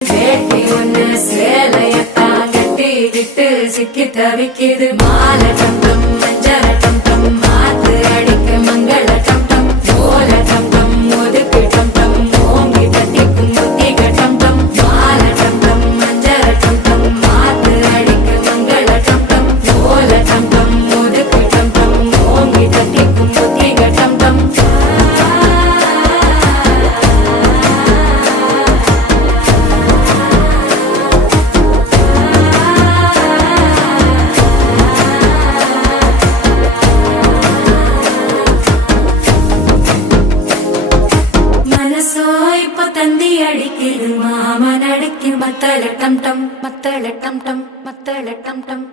வேட்டி ஒண்ணு சேலையத்தான் கட்டிக்கிட்டு சிக்கி தவிக்குது. மாலை டம் டம் மஞ்சள டம் டம் மாத்து அடிக்க மங்கள டம் டம் ஓல டம் டம் ஒதுக்கு டம் டம் ஓங்கி தட்டிக்கும் புத்திக டம் டம் மாலை டம் டம் மஞ்சள டம் டம் மாத்து அடிக்க மங்கள டம் டம் ஓல டம் டம் ஒதுக்கு டம் டம் ஓங்கி தட்டிக்கும் புத்திக டம் டம். தந்தி அடிக்குது மாமன் அடிக்கு மத்தள டம் டம் மத்தள டம் டம் மத்தள டம் டம்.